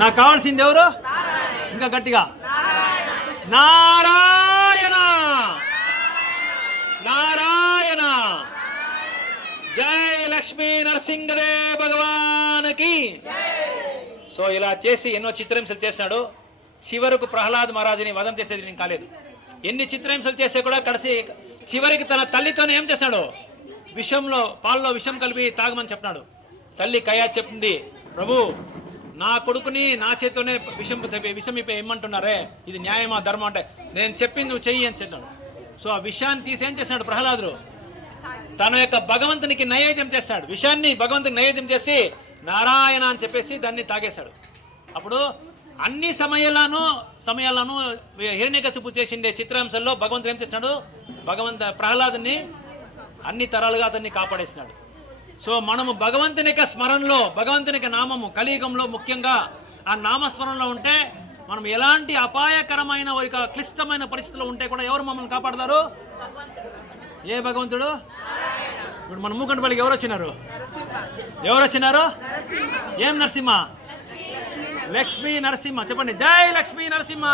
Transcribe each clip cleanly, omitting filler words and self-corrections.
నాకు కావాల్సింది ఎవరు? ఇంకా గట్టిగా నారాయణ నారాయణ. జై లక్ష్మీ నరసింహదే భగవానికి. సో ఇలా చేసి ఎన్నో చిత్రహింసలు చేశాడు. చివరకు ప్రహ్లాద్ మహారాజుని వధం చేసేది నేను కాలేదు. ఎన్ని చిత్రహింసలు చేసే కూడా కడిసి చివరికి తన తల్లితోనే ఏం చేశాడు? విషంలో పాల్లో విషం కలిపి తాగమని చెప్పినాడు. తల్లి కయా చెప్పింది, ప్రభు నా కొడుకుని నా చేతితోనే విషం ఇమ్మంటున్నారే, ఇది న్యాయమా ధర్మం అంటే నేను చెప్పింది నువ్వు చెయ్యి అని చెప్పాడు. సో ఆ విషయాన్ని తీసి ఏం చేశాడు ప్రహ్లాదుడు? తన యొక్క భగవంతునికి నైవేద్యం చేశాడు. విషయాన్ని భగవంతునికి నైవేద్యం చేసి నారాయణ అని చెప్పేసి దాన్ని తాగేశాడు. అప్పుడు అన్ని సమయాలను హిరణ్యకశిపు చేసిండే చిత్రాంశాల్లో భగవంతుడు ఏం చేస్తున్నాడు? ప్రహ్లాదుని అన్ని తరాలుగా అతన్ని కాపాడేసినాడు. సో మనము భగవంతుని యొక్క స్మరణలో, భగవంతుని యొక్క నామము కలియుగంలో ముఖ్యంగా ఆ నామస్మరణలో ఉంటే మనం ఎలాంటి అపాయకరమైన ఒక క్లిష్టమైన పరిస్థితుల్లో ఉంటే కూడా ఎవరు మమ్మల్ని కాపాడతారు? ఏ భగవంతుడు? ఇప్పుడు మన మూకంటపల్లికి ఎవరు వచ్చినారు? ఏం నరసింహ? లక్ష్మీ నరసింహ. చెప్పండి, జై లక్ష్మీ నరసింహ,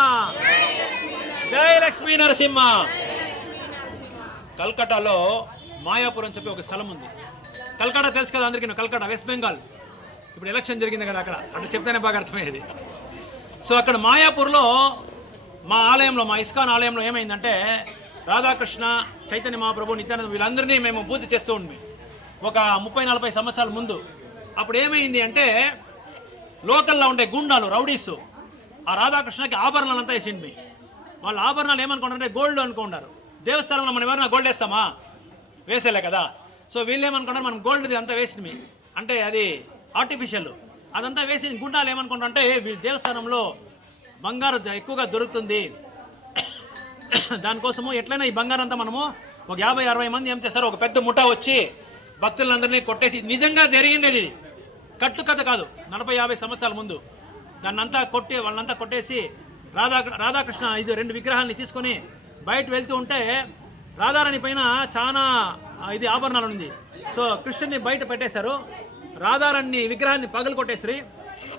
జై లక్ష్మీ నరసింహ. కల్కటాలో మాయాపూర్ అని చెప్పి ఒక స్థలం ఉంది. కల్కటా తెలుసు కదా అందరికీ, కల్కటా వెస్ట్ బెంగాల్. ఇప్పుడు ఎలక్షన్ జరిగింది కదా అక్కడ, అట్లా చెప్తేనే బాగా అర్థమయ్యేది. సో అక్కడ మాయాపూర్లో మా ఆలయంలో, మా ఇస్కాన్ ఆలయంలో ఏమైందంటే రాధాకృష్ణ, చైతన్య మహాప్రభు, నిత్యానంద వీళ్ళందరినీ మేము పూజ చేస్తూ ఉండి ఒక 30-40 సంవత్సరాల ముందు. అప్పుడు ఏమైంది అంటే లోకల్లో ఉండే గుండాలు, రౌడీస్ ఆ రాధాకృష్ణకి ఆభరణాలు అంతా వేసింది. వాళ్ళ ఆభరణాలు ఏమనుకుంటారంటే గోల్డ్ అనుకుంటారు. దేవస్థానంలో మనం ఎవరైనా గోల్డ్ వేస్తామా? వేసేలే కదా. సో వీళ్ళు ఏమనుకుంటారు, మనం గోల్డ్ది అంతా వేసింది అంటే అది ఆర్టిఫిషియల్. అదంతా వేసి గుండాలు ఏమనుకుంటారంటే వీళ్ళ దేవస్థానంలో బంగారు ఎక్కువగా దొరుకుతుంది, దానికోసము ఎట్లయినా ఈ బంగారం అంతా మనము ఒక 50-60 మంది ఏం చేస్తారు, ఒక పెద్ద ముఠా వచ్చి భక్తులందరినీ కొట్టేసి, నిజంగా జరిగిండేది, కట్టు కథ కాదు, 40-50 సంవత్సరాల ముందు వాళ్ళంతా కొట్టేసి రాధాకృష్ణ 2 విగ్రహాలని తీసుకొని బయట వెళ్తూ ఉంటే రాధారాణి పైన చాలా ఆభరణాలు ఉంది. సో కృష్ణుని బయట పెట్టేశారు, రాధారాణి విగ్రహాన్ని పగలు కొట్టేసి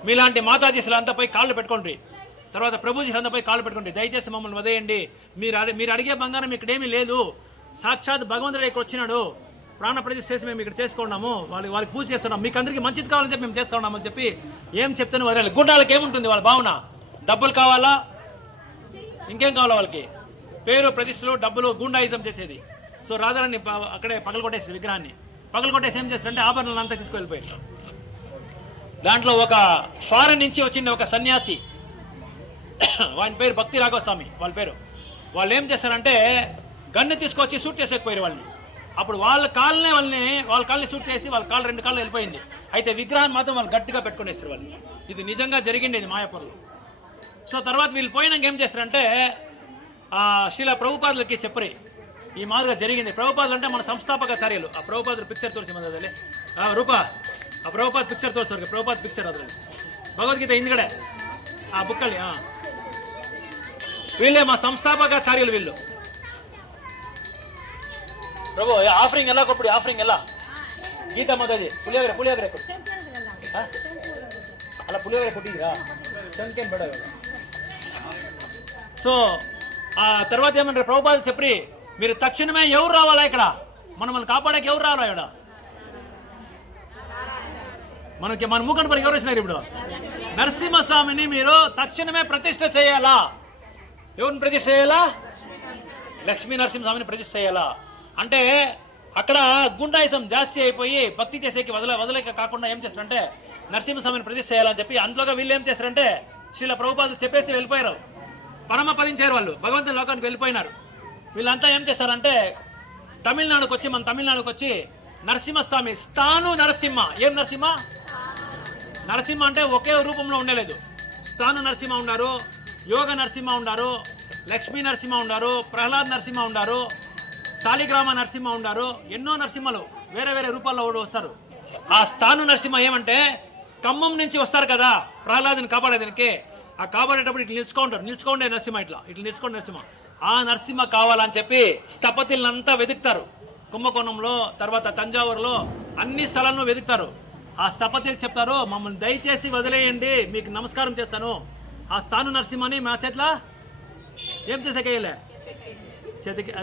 మీలాంటి మాతాజీసులు అంతా పోయి కాళ్ళు పెట్టుకోండి, తర్వాత ప్రభుజీలు అంతా పోయి కాళ్ళు పెట్టుకోండి, దయచేసి మమ్మల్ని వదిలేయండి, మీరు అడిగే బంగారం ఇక్కడేమీ లేదు, సాక్షాత్ భగవంతుడు ఇక్కడ వచ్చినాడు, ప్రాణ ప్రతిష్ఠ చేసి మేము ఇక్కడ చేసుకున్నాము, వాళ్ళకి పూజ చేస్తున్నాం, మీకు అందరికీ మంచిది కావాలని చెప్పి మేము చేస్తూ ఉన్నామని చెప్పి ఏం చెప్తాను వదిలేదు. గుండాలకి ఏముంటుంది వాళ్ళ భావన? డబ్బులు కావాలా, ఇంకేం కావాలా వాళ్ళకి? పేరు ప్రతిష్టలు, డబ్బులు, గుండాయిజం చేసేది. సో రాధారాణి అక్కడే పగలగొట్టేసి విగ్రహాన్ని పగలగొట్టేసి ఏం చేస్తారంటే ఆభరణాలు అంతా తీసుకువెళ్ళిపోయారు. దాంట్లో ఒక ఫారెన్ నుంచి వచ్చింది ఒక సన్యాసి, వాని పేరు భక్తి రాఘవ స్వామి వాళ్ళ పేరు. వాళ్ళు ఏం చేస్తారంటే గన్ను తీసుకొచ్చి షూట్ చేసేకపోయారు వాళ్ళని. అప్పుడు వాళ్ళ కాళ్ళని షూట్ చేసి వాళ్ళ కాళ్ళు 2 కాళ్ళు వెళ్ళిపోయింది. అయితే విగ్రహాన్ని మాత్రం వాళ్ళు గట్టిగా పెట్టుకునేస్తారు వాళ్ళు. ఇది నిజంగా జరిగింది ఇది మాయాపూర్లో. సో తర్వాత వీళ్ళు పోయినాక ఏం చేస్తారంటే శ్రీల ప్రభుపాదులకి చెప్పరి ఈ మాదిరిగా జరిగింది. ప్రభుపాదులు అంటే మన సంస్థాపకాచార్యులు. ఆ ప్రభుపాదులు పిక్చర్ తోసి మొదలే రూపా ఆ ప్రభుపాద్ పిక్చర్ తోస్తారు, ప్రభుపాద్ పిక్చర్ అదే భగవద్గీత ఇందుకడే ఆ బుక్కల్ని వీళ్ళే మా సంస్థాపకాచార్యులు వీళ్ళు. ప్రభు ಆಫರಿಂಗ್ ಎಲ್ಲ ಕೊಟ್ಬಿಡಿ, ಆಫರಿಂಗ್ ಎಲ್ಲ ಗೀತಾ ಮಾತಾಜಿ ಪುಳಿಯೋಗರೆ ಕೊಡಿ ಅಲ್ಲ, ಪುಳಿಯೋಗರೆ ಕೊಟ್ಟಿದ್ದೀರಾ? ಚಂದ್ಕೇನು ಬೇಡ. సో ఆ తర్వాత ఏమన్నారు ప్రభుపాదులు చెప్పి, మీరు తక్షణమే ఎవరు రావాలా ఇక్కడ, మనల్ని కాపాడక ఎవరు రావాలా ఇక్కడ? మన మూకంటపల్లికి ఎవరు వచ్చినారు ఇప్పుడు? నరసింహస్వామిని మీరు తక్షణమే ప్రతిష్ఠ చేయాలా. ఎవరిని ప్రతిష్ఠ చేయాలా? లక్ష్మీ నరసింహస్వామిని ప్రతిష్ఠ చేయాలా. అంటే అక్కడ గుండాయిసం జాస్తి అయిపోయి భక్తి చేసేకి వదలేక కాకుండా ఏం చేస్తారంటే నరసింహస్వామిని ప్రతిష్ఠ చేయాలని చెప్పి అందులోగా వీళ్ళు ఏం చేస్తారంటే శ్రీల ప్రభుపాదులు చెప్పేసి వెళ్ళిపోయారు, పరమపదించారు వాళ్ళు, భగవంతుని లోకానికి వెళ్ళిపోయినారు. వీళ్ళంతా ఏం చేస్తారంటే మన తమిళనాడుకు వచ్చి నరసింహస్వామి స్థాను నరసింహ. ఏం నరసింహ? నరసింహ అంటే ఒకే రూపంలో ఉండలేదు. స్థాను నరసింహ ఉన్నారు, యోగ నరసింహ ఉన్నారు, లక్ష్మీ నరసింహ ఉన్నారు, ప్రహ్లాద్ నరసింహ ఉన్నారు, శాలిగ్రామ నరసింహ ఉన్నారు, ఎన్నో నరసింహలు వేరే వేరే రూపాల్లో వస్తారు. ఆ స్థాను నరసింహ ఏమంటే ఖమ్మం నుంచి వస్తారు కదా ప్రహ్లాదుని కాపాడేదానికి, ఆ కాపాడేటప్పుడు ఇట్లా నిలుచుకోండే నరసింహ, ఇట్లా నిలుచుకోండి నరసింహ. ఆ నరసింహ కావాలని చెప్పి స్థపతిలంతా వెతుకుతారు. కుంభకోణంలో, తర్వాత తంజావూరులో అన్ని స్థలాలను వెతుకుతారు. ఆ స్థపతికి చెప్తారు, మమ్మల్ని దయచేసి వదిలేయండి, మీకు నమస్కారం చేస్తాను. ఆ స్థాను నరసింహని మా చేతిలో ఏం చేసే కయ్యలే,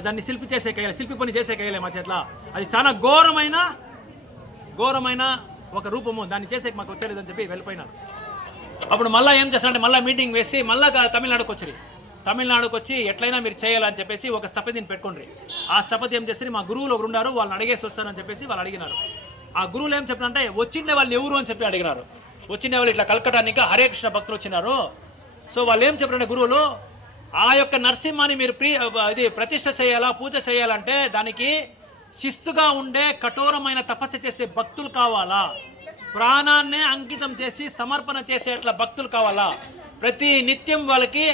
దాన్ని శిల్పి చేసే కయ్యలే, శిల్పి పని చేసే కయ్యలే మా చేతిలో. అది చాలా ఘోరమైన ఒక రూపము, దాన్ని చేసే మాకు వచ్చేలేదని చెప్పి వెళ్ళిపోయినారు. అప్పుడు మళ్ళీ ఏం చేస్తారంటే మళ్ళీ మీటింగ్ వేసి మళ్ళీ తమిళనాడుకు వచ్చి ఎట్లయినా మీరు చేయాలని చెప్పేసి ఒక స్థపతిని పెట్టుకోండి. ఆ స్థపతి ఏం చేస్తారు, మా గురువులు ఒకరు ఉన్నారు, వాళ్ళని అడిగేసి వస్తారని చెప్పేసి వాళ్ళు అడిగినారు. ఆ గురువులు ఏం చెప్పారంటే వచ్చిండే వాళ్ళు ఎవరు అని చెప్పి అడిగినారు. వచ్చిండే వాళ్ళు ఇట్లా కలకటానికి హరే కృష్ణ భక్తులు వచ్చినారు. సో వాళ్ళు ఏం చెప్పారంటే గురువులు, ఆ యొక్క నరసింహాన్ని మీరు ప్రతిష్ఠ చేయాలా, పూజ చేయాలంటే దానికి శిస్తుగా ఉండే కఠోరమైన తపస్సు చేసే భక్తులు కావాలా, ప్రాణాన్నే అంకితం చేసి సమర్పణ చేసేట్లా భక్తులు కావాలా, ప్రతి నిత్యం వాళ్ళకి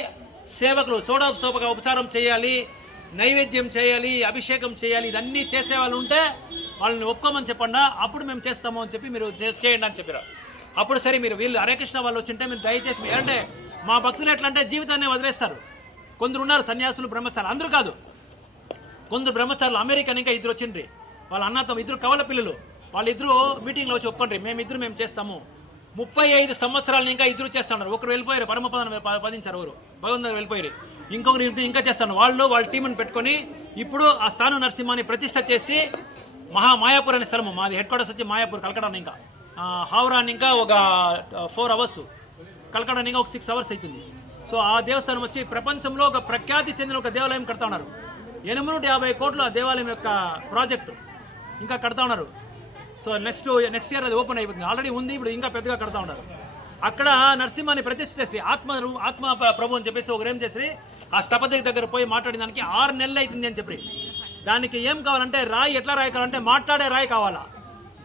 సేవకులు సోడోపసోపగా ఉపచారం చేయాలి, నైవేద్యం చేయాలి, అభిషేకం చేయాలి, ఇదన్నీ చేసే వాళ్ళు ఉంటే వాళ్ళని ఒప్పుకోమని చెప్పండి, అప్పుడు మేము చేస్తాము అని చెప్పి మీరు చేయండి అని చెప్పారు. అప్పుడు సరే మీరు వీళ్ళు హరే కృష్ణ వాళ్ళు వచ్చింటే మీరు దయచేసి అంటే మా భక్తులు ఎట్లా అంటే జీవితాన్ని వదిలేస్తారు. కొందరు ఉన్నారు సన్యాసులు, బ్రహ్మచారులు, అందరూ కాదు, కొందరు బ్రహ్మచారులు అమెరికన్ ఇంకా ఇద్దరు వచ్చిండ్రి, వాళ్ళ అన్నతో ఇద్దరు కవల పిల్లలు, వాళ్ళిద్దరూ మీటింగ్లో వచ్చి ఒప్పుకోండి మేము చేస్తాము. 35 సంవత్సరాలు ఇంకా ఇద్దరు చేస్తున్నారు. ఒకరు వెళ్ళిపోయారు, పరమపదాన్ని పదించారు, ఎవరు భగవంతుడు వెళ్ళిపోయారు, ఇంకొకరు ఇంకా చేస్తాను. వాళ్ళ టీంని పెట్టుకొని ఇప్పుడు ఆ స్థాను నరసింహాన్ని ప్రతిష్ఠ చేసి మాయాపూర్ అనే స్థలము, మాది హెడ్ క్వార్టర్స్ వచ్చి మాయాపూర్, కలకడా, ఇంకా హౌరా ఇంకా ఒక 4 అవర్స్, కలకడా ఇంకా ఒక 6 అవర్స్ అవుతుంది. సో ఆ దేవస్థానం వచ్చి ప్రపంచంలో ఒక ప్రఖ్యాతి చెందిన ఒక దేవాలయం కడతా ఉన్నారు. 850 కోట్ల దేవాలయం యొక్క ప్రాజెక్టు ఇంకా కడతా ఉన్నారు. సో నెక్స్ట్ ఇయర్ అది ఓపెన్ అయిపోతుంది, ఆల్రెడీ ఉంది, ఇప్పుడు ఇంకా పెద్దగా కడతా ఉన్నారు. అక్కడ నరసింహాన్ని ప్రతిష్ఠ చేసి ఆత్మ ప్రభు అని చెప్పేసి ఒకరు ఏం చేసి ఆ స్థపతి దగ్గర పోయి మాట్లాడిన దానికి 6 నెలలు అవుతుంది అని చెప్పి, దానికి ఏం కావాలంటే రాయి, ఎట్లా రాయి కావాలంటే మాట్లాడే రాయి కావాలా,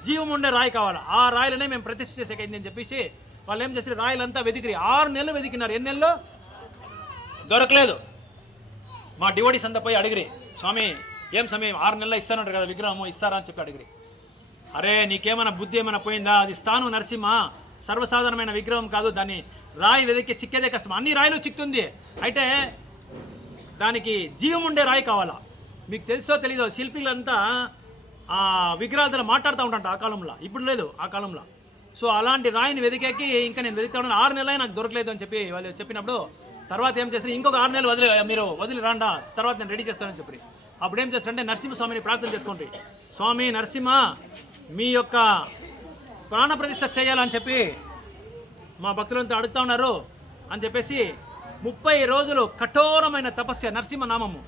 జీవం ఉండే రాయి కావాలా, ఆ రాయిలనే మేము ప్రతిష్ఠ చేసేకైంది అని చెప్పేసి వాళ్ళు ఏం చేసి రాయిలంతా వెతికిరి. 6 నెలలు వెతికినారు. ఎన్ని నెలలు దొరకలేదు. మా డివోడీస్ అంతా పోయి అడిగిరి, స్వామి ఏం సమయం 6 నెలలు ఇస్తానంటారు కదా విగ్రహము, ఇస్తారా అని చెప్పి అడిగిరి. అరే నీకేమైనా బుద్ధి ఏమైనా పోయిందా, అది స్థాను నరసింహ, సర్వసాధారణమైన విగ్రహం కాదు, దాన్ని రాయి వెతికి చిక్కేదే కష్టం, అన్ని రాయిలు చిక్కుతుంది, అయితే దానికి జీవం ఉండే రాయి కావాలా. మీకు తెలుసో తెలీదో శిల్పిలంతా ఆ విగ్రహాలతో మాట్లాడుతూ ఉంటాంట ఆ కాలంలో, ఇప్పుడు లేదు ఆ కాలంలో. సో అలాంటి రాయిని వెతికేకి ఇంకా నేను వెతుకుతాను, 6 నెలలు నాకు దొరకలేదు అని చెప్పి వాళ్ళు చెప్పినప్పుడు తర్వాత ఏం చేస్తారు, ఇంకొక 6 నెలలు మీరు వదిలి రాండా, తర్వాత నేను రెడీ చేస్తానని చెప్పి అప్పుడు ఏం చేస్తారంటే నరసింహస్వామిని ప్రార్థన చేసుకోండి, స్వామి నరసింహ మీ యొక్క ప్రాణ ప్రతిష్ఠ చేయాలని చెప్పి మా భక్తులంతా అడుగుతా ఉన్నారు అని చెప్పేసి 30 రోజులు కఠోరమైన తపస్య, నరసింహ నామము,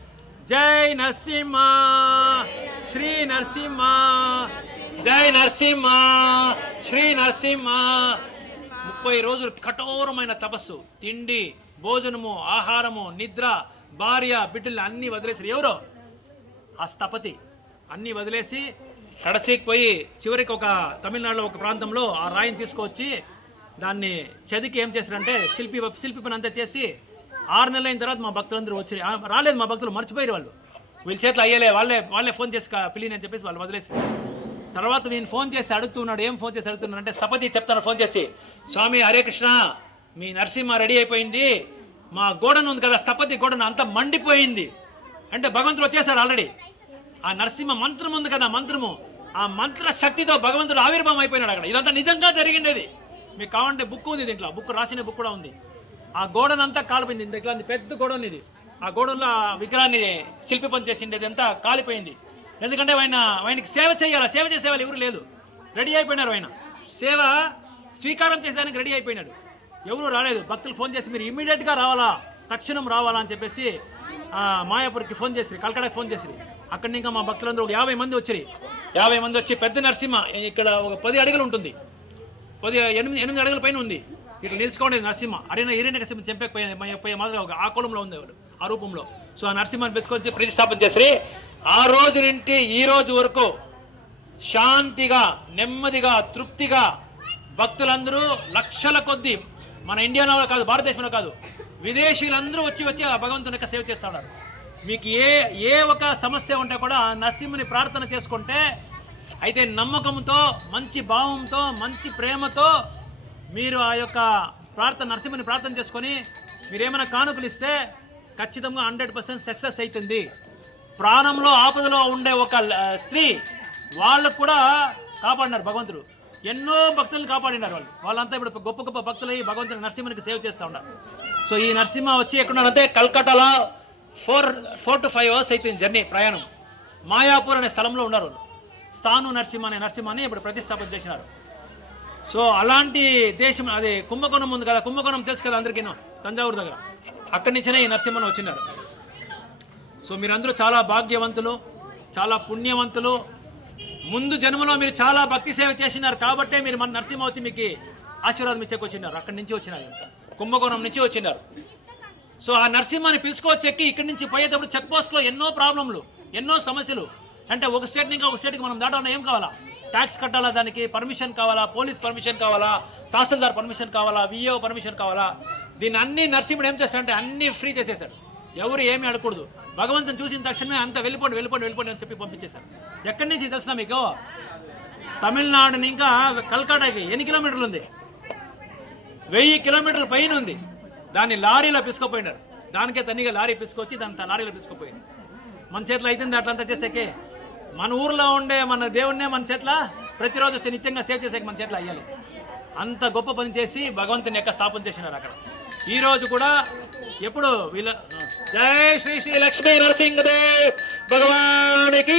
జై నరసింహ శ్రీ నరసింహ, జై నరసింహ శ్రీ నరసింహ. 30 రోజులు కఠోరమైన తపస్సు, తిండి, భోజనము, ఆహారము, నిద్ర, భార్య, బిడ్డలు అన్నీ వదిలేసి, ఎవరో ఆ స్థపతి అన్నీ వదిలేసి కడసికి పోయి చివరికి ఒక తమిళనాడులో ఒక ప్రాంతంలో ఆ రాయిని తీసుకొచ్చి దాన్ని చదికి ఏం చేశారంటే శిల్పి పని అంతా చేసి 6 నెలలు అయిన తర్వాత మా భక్తులందరూ వచ్చి రాలేదు, మా భక్తులు మర్చిపోయారు, వీళ్ళ చేతిలో అయ్యలే, వాళ్ళే ఫోన్ చేసి పిల్లిని అని చెప్పేసి వాళ్ళు వదిలేసి తర్వాత నేను ఫోన్ చేసి అడుగుతున్నాడు, ఏం ఫోన్ చేసి అడుగుతున్నాడు అంటే స్థపతి చెప్తాను ఫోన్ చేసి, స్వామి హరే కృష్ణ మీ నరసింహ రెడీ అయిపోయింది, మా గోడను ఉంది కదా స్థపతి గోడను అంతా మండిపోయింది అంటే భగవంతుడు వచ్చేసారు ఆల్రెడీ. ఆ నరసింహ మంత్రం ఉంది కదా, మంత్రము, ఆ మంత్ర శక్తితో భగవంతుడు ఆవిర్భావం అయిపోయినాడు అక్కడ. ఇదంతా నిజంగా జరిగిండేది. మీకు కావాలంటే బుక్ ఉంది, దీంట్లో బుక్ రాసిన బుక్ కూడా ఉంది. ఆ గోడనంతా కాలిపోయింది, ఇట్లా పెద్ద గోడ ఉంది, ఆ గోడలో విగ్రహాన్ని శిల్పి పని చేసిండేది అంతా కాలిపోయింది. ఎందుకంటే ఆయనకి సేవ చేయాలా, సేవ చేసే వాళ్ళు ఎవరు లేదు, రెడీ అయిపోయినారు, ఆయన సేవ స్వీకారం చేసేదానికి రెడీ అయిపోయినాడు, ఎవరు రాలేదు. భక్తులు ఫోన్ చేసి మీరు ఇమ్మీడియట్గా రావాలా, తక్షణం రావాలా అని చెప్పేసి మాయాపూర్కి ఫోన్ చేసి, కల్కడాకి ఫోన్ చేసి, అక్కడి ఇంకా మా భక్తులందరూ ఒక 50 మంది వచ్చి 50 మంది వచ్చి పెద్ద నరసింహ ఇక్కడ ఒక 10 అడుగులు ఉంటుంది, 8 అడుగుల పైన ఉంది, ఇట్లా నిలుచుకోండి నరసింహ హిరణ్యకశిపుని చంపకపోయే మాదిరి ఒక ఆ కులంలో ఉంది ఆ రూపంలో. సో ఆ నరసింహాన్ని పెట్టుకొచ్చి ప్రతిష్టాపన చేసి ఆ రోజు నుండి ఈ రోజు వరకు శాంతిగా, నెమ్మదిగా, తృప్తిగా భక్తులందరూ లక్షల కొద్దీ, మన ఇండియాలో కాదు, భారతదేశంలో కాదు, విదేశీయులందరూ వచ్చి ఆ భగవంతుని యొక్క సేవ చేస్తూ ఉన్నారు. మీకు ఏ ఒక సమస్య ఉంటే కూడా నరసింహుని ప్రార్థన చేసుకుంటే, అయితే నమ్మకంతో, మంచి భావంతో, మంచి ప్రేమతో మీరు ఆ యొక్క నరసింహుని ప్రార్థన చేసుకొని మీరేమైనా కానుకలు ఇస్తే ఖచ్చితంగా 100% సక్సెస్ అవుతుంది. ప్రాణంలో ఆపదలో ఉండే ఒక స్త్రీ వాళ్ళకు కూడా కాపాడినారు భగవంతుడు. ఎన్నో భక్తులను కాపాడినారు వాళ్ళంతా ఇప్పుడు గొప్ప గొప్ప భక్తులు ఈ భగవంతుని నరసింహనికి సేవ చేస్తూ ఉన్నారు. సో ఈ నరసింహ వచ్చి ఎక్కడున్నారంటే కల్కటాలో 4 to 5 hours అవుతుంది జర్నీ ప్రయాణం. మాయాపూర్ అనే స్థలంలో ఉన్నారు వాళ్ళు. స్థాను నరసింహ అనే నరసింహాన్ని ఇప్పుడు ప్రతిష్టాపన చేసినారు. సో అలాంటి దేశం అది కుంభకోణం ఉంది కదా, కుంభకోణం తెలుసు కదా అందరికీ, తంజావూరు దగ్గర, అక్కడి నుంచే ఈ నరసింహను వచ్చినారు. సో మీరందరూ చాలా భాగ్యవంతులు, చాలా పుణ్యవంతులు. ముందు జన్మలో మీరు చాలా భక్తి సేవ చేసినారు కాబట్టే మీరు మన నరసింహ వచ్చి మీకు ఆశీర్వాదం ఇచ్చేకి వచ్చినారు. అక్కడి నుంచి వచ్చినారు, కుంభకోణం నుంచి వచ్చినారు. సో ఆ నరసింహాన్ని పిలుచుకోవచ్చు ఎక్కి ఇక్కడి నుంచి పోయేటప్పుడు చెక్ పోస్ట్లో ఎన్నో ప్రాబ్లంలు, ఎన్నో సమస్యలు. అంటే ఒక స్టేట్ నుంచి ఒక స్టేట్కి మనం దాటాలన్నా ఏం కావాలా? ట్యాక్స్ కట్టాలా, దానికి పర్మిషన్ కావాలా, పోలీస్ పర్మిషన్ కావాలా, తహసీల్దార్ పర్మిషన్ కావాలా, విఏఓ పర్మిషన్ కావాలా. దీన్ని అన్ని నరసింహుడు ఏం చేస్తాడంటే అన్నీ ఫ్రీ చేసేసాడు. ఎవరు ఏమీ అడగకూడదు. భగవంతుని చూసిన తక్షణమే అంత వెళ్ళిపోండి అని చెప్పి పంపించేశారు. ఎక్కడి నుంచి తెలిసిన మీకు? తమిళనాడుని ఇంకా కల్కటాకి ఎన్ని కిలోమీటర్లు ఉంది? 1000 కిలోమీటర్ల పైన ఉంది. దాన్ని లారీలో పిసుకుపోయినారు. దానికే తనిగా లారీ పిసుకొచ్చి దాని లారీలో పిసుకుపోయింది. మన చేతిలో అవుతుంది అట్లంతా చేసేకే. మన ఊర్లో ఉండే మన దేవుణ్ణే మన చేతిలో ప్రతిరోజు వచ్చి నిత్యంగా సేవ్ చేసేకి మన చేతిలో అయ్యాలి. అంత గొప్ప పని చేసి భగవంతుని యొక్క స్థాపన చేసినారు అక్కడ. ఈ రోజు కూడా ఎప్పుడు వీళ్ళ జై శ్రీ శ్రీ లక్ష్మీ నరసింహదేవ్ భగవానికి